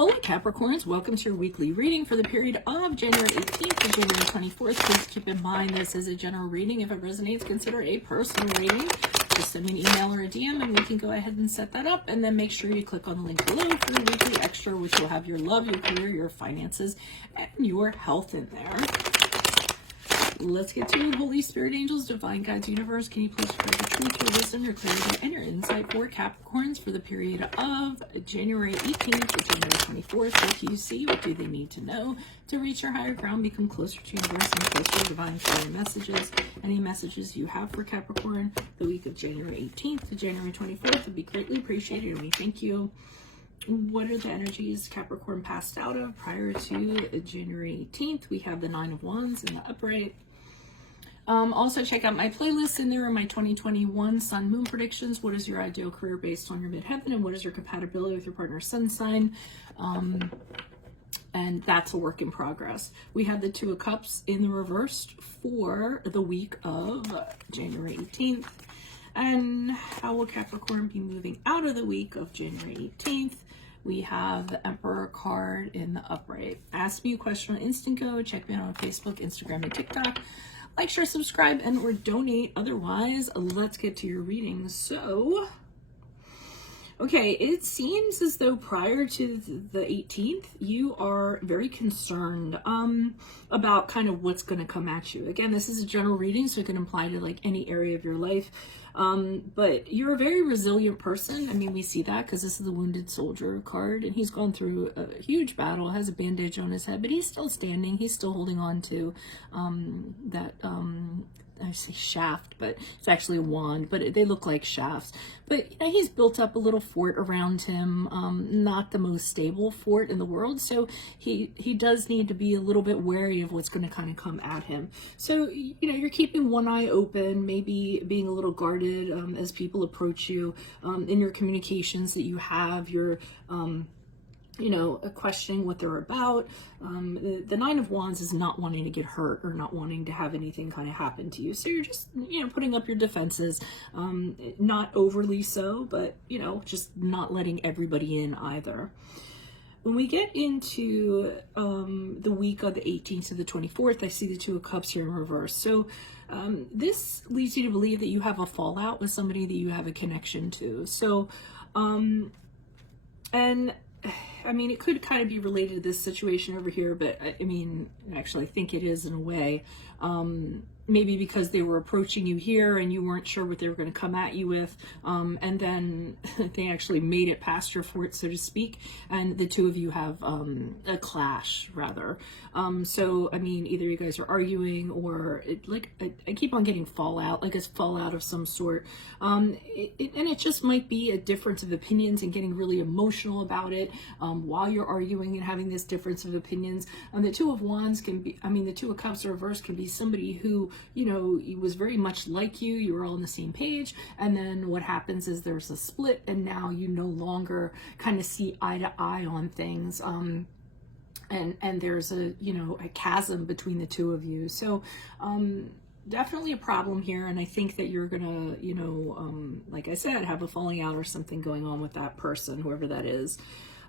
Hola Capricorns, welcome to your weekly reading for the period of January 18th to January 24th. Please keep in mind this is a general reading. If it resonates, consider a personal reading. Just send me an email or a DM and we can go ahead and set that up. And then make sure you click on the link below for the weekly extra, which will have your love, your career, your finances, and your health in there. Let's get to it. Holy Spirit, angels, divine guides, universe, can you please spread your truth, your wisdom, your clarity, and your insight for Capricorns for the period of January 18th to January 24th? What do you see? What do they need to know to reach your higher ground, become closer to universe, and closer to divine fire messages? Any messages you have for Capricorn the week of January 18th to January 24th would be greatly appreciated, and we thank you. What are the energies Capricorn passed out of prior to January 18th? We have the Nine of Wands in the upright. Also check out my playlist. In there are my 2021 Sun Moon predictions. What is your ideal career based on your midheaven, and what is your compatibility with your partner's sun sign? And that's a work in progress. We have the Two of Cups in the reversed for the week of January 18th. And how will Capricorn be moving out of the week of January 18th? We have the Emperor card in the upright. Ask me a question on Instant Go. Check me out on Facebook, Instagram, and TikTok. Like, share, subscribe, and or donate. Otherwise, let's get to your readings. So, okay, it seems as though prior to the 18th, you are very concerned about kind of what's going to come at you. Again, this is a general reading, so it can apply to like any area of your life. But you're a very resilient person. I mean, we see that because this is the Wounded Soldier card, and he's gone through a huge battle, has a bandage on his head, but he's still standing. He's still holding on to that I say shaft, but it's actually a wand, but they look like shafts. But you know, he's built up a little fort around him, not the most stable fort in the world, so he does need to be a little bit wary of what's going to kind of come at him. So, you know, you're keeping one eye open, maybe being a little guarded as people approach you in your communications that you have. You're you know, questioning what they're about. The Nine of Wands is not wanting to get hurt or not wanting to have anything kind of happen to you. So you're just, you know, putting up your defenses, not overly so, but, you know, just not letting everybody in either. When we get into the week of the 18th to the 24th, I see the Two of Cups here in reverse. So this leads you to believe that you have a fallout with somebody that you have a connection to. So, and I mean, it could kind of be related to this situation over here, but I mean, actually, I think it is in a way. Maybe because they were approaching you here and you weren't sure what they were going to come at you with. And then they actually made it past your fort, so to speak. And the two of you have a clash, rather. So, I mean, either you guys are arguing or I keep on getting fallout, like it's fallout of some sort. And it just might be a difference of opinions and getting really emotional about it while you're arguing and having this difference of opinions. The Two of Wands can be, I mean, the Two of Cups reverse can be somebody who, you know, he was very much like you were all on the same page, and then what happens is there's a split, and now you no longer kind of see eye to eye on things, and there's a, you know, a chasm between the two of you. So definitely a problem here, and I think that you're gonna, you know, like I said, have a falling out or something going on with that person, whoever that is.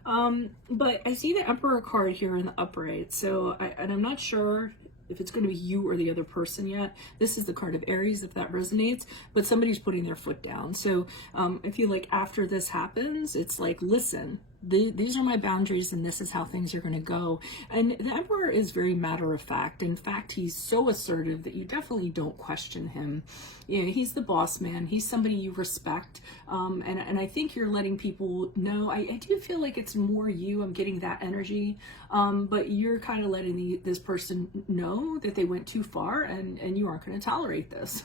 But I see the Emperor card here in the upright, so and I'm not sure if it's going to be you or the other person yet. This is the card of Aries, if that resonates, but somebody's putting their foot down. So I feel like after this happens, it's like, listen, these are my boundaries and this is how things are going to go. And the Emperor is very matter of fact. In fact, he's so assertive that you definitely don't question him. You know, he's the boss man. He's somebody you respect. And I think you're letting people know. I do feel like it's more you. I'm getting that energy. But you're kind of letting this person know that they went too far and you aren't going to tolerate this.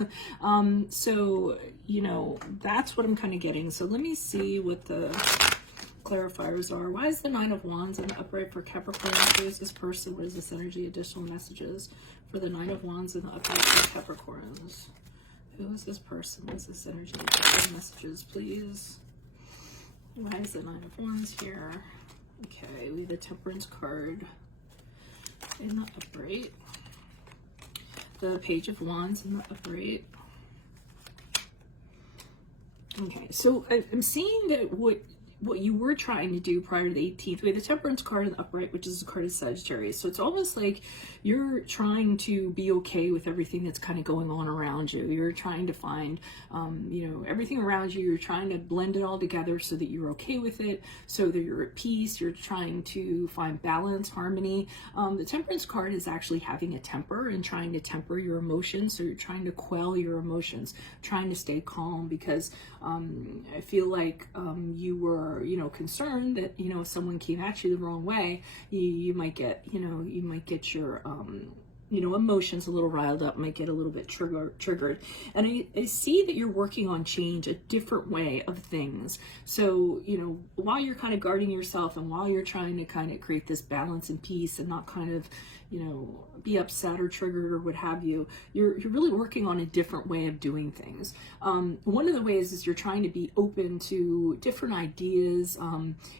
So, you know, that's what I'm kind of getting. So let me see what the clarifiers are. Why is the Nine of Wands in the upright for Capricorn? Who is this person? What is this energy? Additional messages for the Nine of Wands in the upright for Capricorns. Who is this person? What is this energy? Additional messages, please. Why is the Nine of Wands here? Okay, we have the Temperance card in the upright. The Page of Wands in the upright. Okay, so I'm seeing that what what you were trying to do prior to the 18th. We have the Temperance card in the upright, which is a card of Sagittarius. So it's almost like you're trying to be okay with everything that's kind of going on around you. You're trying to find, you know, everything around you. You're trying to blend it all together so that you're okay with it, so that you're at peace. You're trying to find balance, harmony. The Temperance card is actually having a temper and trying to temper your emotions. So you're trying to quell your emotions, trying to stay calm, because I feel like you were, you know, concerned that, you know, if someone came at you the wrong way, you might get, you know, you might get your, you know, emotions a little riled up, might get a little bit triggered. And I see that you're working on change, a different way of things. So, you know, while you're kind of guarding yourself and while you're trying to kind of create this balance and peace and not kind of, you know, be upset or triggered or what have you, you're really working on a different way of doing things. One of the ways is you're trying to be open to different ideas.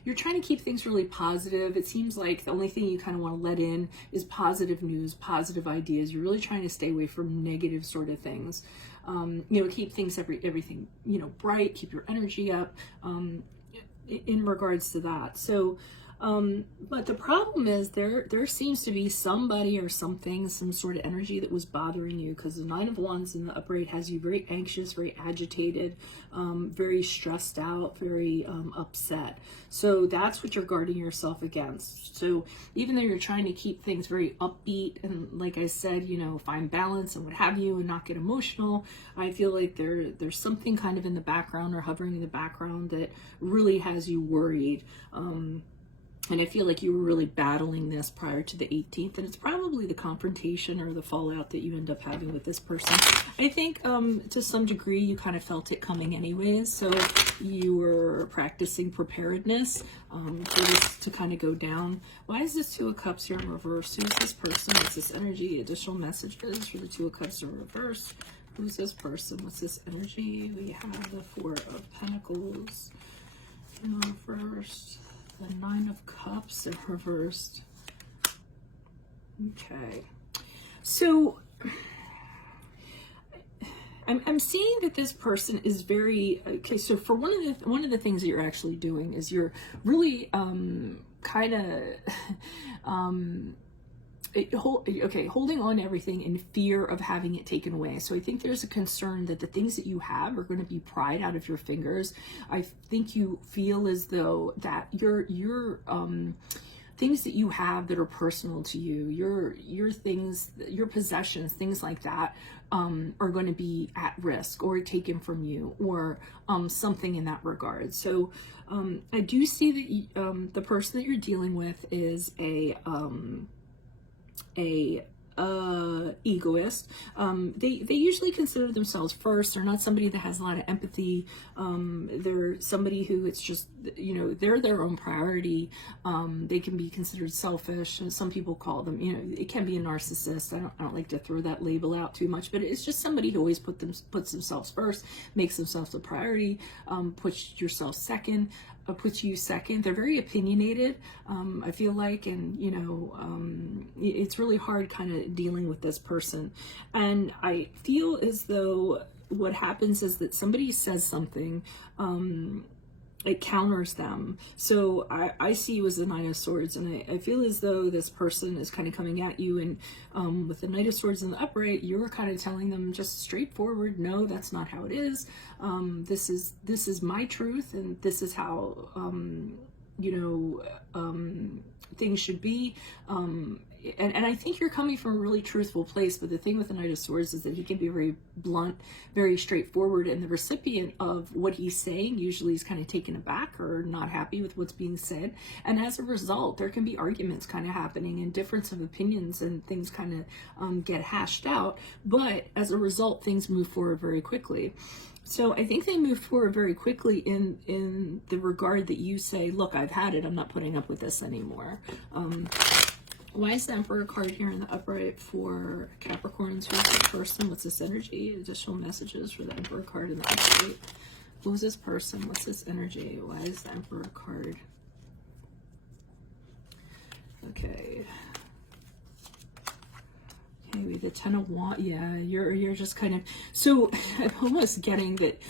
You're trying to keep things really positive. It seems like the only thing you kind of want to let in is positive news, positive ideas. You're really trying to stay away from negative sort of things. You know, keep things, everything, you know, bright, keep your energy up, in regards to that. So, but the problem is there seems to be somebody or something, some sort of energy that was bothering you, because the Nine of Wands in the upright has you very anxious, very agitated, very stressed out, very upset. So that's what you're guarding yourself against. So even though you're trying to keep things very upbeat and, like I said, you know, find balance and what have you and not get emotional, I feel like there's something kind of in the background or hovering in the background that really has you worried. And I feel like you were really battling this prior to the 18th, and it's probably the confrontation or the fallout that you end up having with this person. I think to some degree you kind of felt it coming anyways, so you were practicing preparedness for this to kind of go down. Why is this Two of Cups here in reverse? Who's this person? What's this energy? Additional messages for the Two of Cups in reverse. Who's this person? What's this energy? We have the Four of Pentacles in reverse. The Nine of Cups are reversed. Okay. So I'm seeing that this person is very, okay, so for one of the things that you're actually doing is you're really kind of holding on to everything in fear of having it taken away. So I think there's a concern that the things that you have are going to be pried out of your fingers. I think you feel as though that your things that you have that are personal to you, your things, your possessions, things like that, are going to be at risk or taken from you, or something in that regard. So I do see that the person that you're dealing with is a egoist. They usually consider themselves first. They're not somebody that has a lot of empathy. They're somebody who, it's just, you know, they're their own priority. They can be considered selfish, and some people call them, you know, it can be a narcissist. I don't like to throw that label out too much, but it's just somebody who always puts themselves first, makes themselves a priority, puts yourself second. Puts you second. They're very opinionated, I feel like, and you know, it's really hard kind of dealing with this person. And I feel as though what happens is that somebody says something, it counters them. So I see you as the Knight of Swords, and I feel as though this person is kind of coming at you, and with the Knight of Swords in the upright, you're kind of telling them just straightforward, no, that's not how it is. This is my truth, and this is how you know, things should be. And I think you're coming from a really truthful place, but the thing with the Knight of Swords is that he can be very blunt, very straightforward, and the recipient of what he's saying usually is kind of taken aback or not happy with what's being said. And as a result, there can be arguments kind of happening and difference of opinions, and things kind of get hashed out. But as a result, things move forward very quickly. So I think they move forward very quickly in the regard that you say, look, I've had it. I'm not putting up with this anymore. Why is the Emperor card here in the upright for Capricorns? Who's this person? What's this energy? Additional messages for the Emperor card in the upright. Who's this person? What's this energy? Why is the Emperor card? Okay. Okay, we have the Ten of Wands. Yeah, you're just kind of, so I'm almost getting that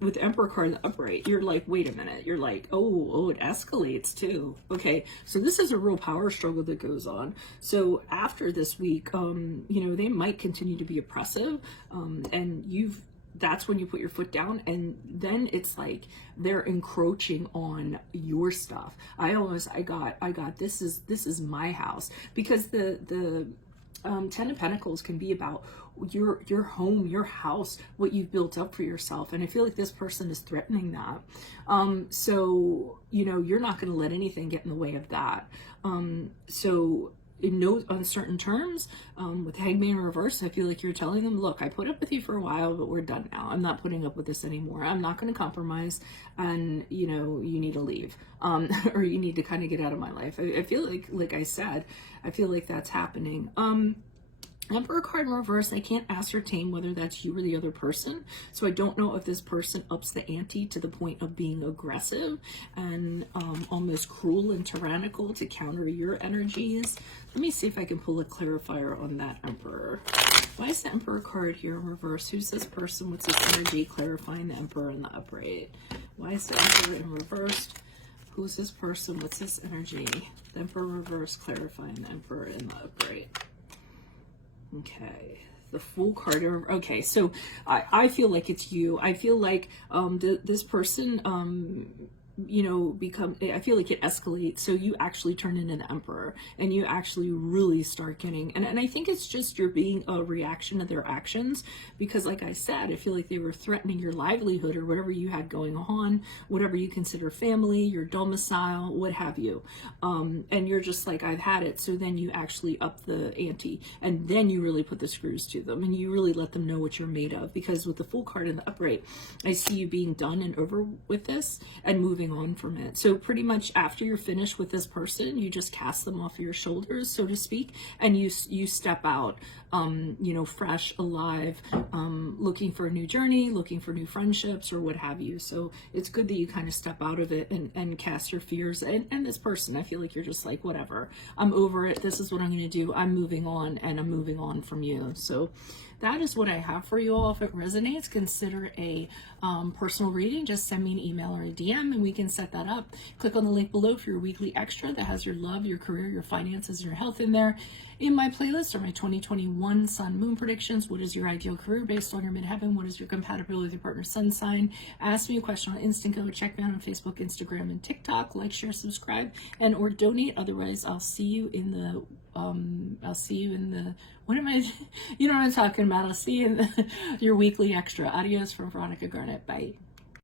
with the Emperor card in the upright, you're like, wait a minute. You're like, oh, it escalates too. Okay, so this is a real power struggle that goes on. So after this week, you know, they might continue to be oppressive, and that's when you put your foot down, and then it's like they're encroaching on your stuff. I got this is my house, because the Ten of Pentacles can be about your home, your house, what you've built up for yourself, and I feel like this person is threatening that. So you know, you're not going to let anything get in the way of that. So in no uncertain terms, with Hangman in reverse, I feel like you're telling them, look, I put up with you for a while, but we're done now. I'm not putting up with this anymore. I'm not going to compromise, and you know, you need to leave, or you need to kind of get out of my life. I feel like I said, I feel like that's happening. Emperor card in reverse, I can't ascertain whether that's you or the other person. So I don't know if this person ups the ante to the point of being aggressive and almost cruel and tyrannical to counter your energies. Let me see if I can pull a clarifier on that Emperor. Why is the Emperor card here in reverse? Who's this person? What's this energy? Clarifying the Emperor in the upright. Why is the Emperor in reverse? Who's this person? What's this energy? The Emperor reverse, clarifying the Emperor in the upright. Okay, the Fool card. Okay, so I feel like it's you. I feel like this person, you know, I feel like it escalates. So you actually turn into the Emperor, and you actually really start getting, and I think it's just you're being a reaction to their actions, because like I said, I feel like they were threatening your livelihood or whatever you had going on, whatever you consider family, your domicile, what have you. And you're just like, I've had it. So then you actually up the ante, and then you really put the screws to them, and you really let them know what you're made of, because with the Fool card in the upright, I see you being done and over with this and moving on from it. So pretty much after you're finished with this person, you just cast them off your shoulders, so to speak, and you step out, you know, fresh, alive, looking for a new journey, looking for new friendships or what have you. So it's good that you kind of step out of it and cast your fears. And this person, I feel like you're just like, whatever, I'm over it. This is what I'm going to do. I'm moving on, and I'm moving on from you. So that is what I have for you all. If it resonates, consider a personal reading. Just send me an email or a DM, and we can set that up. Click on the link below for your weekly extra that has your love, your career, your finances, your health in there. In my playlist are my 2021 Sun Moon predictions. What is your ideal career based on your midheaven? What is your compatibility with your partner's sun sign? Ask me a question on Instant Go. Check me out on Facebook, Instagram, and TikTok. Like, share, subscribe, and or donate. Otherwise, I'll see you in the what am I, you know what I'm talking about. I'll see you in your weekly extra. Adios from Veronica Garnett. Bye.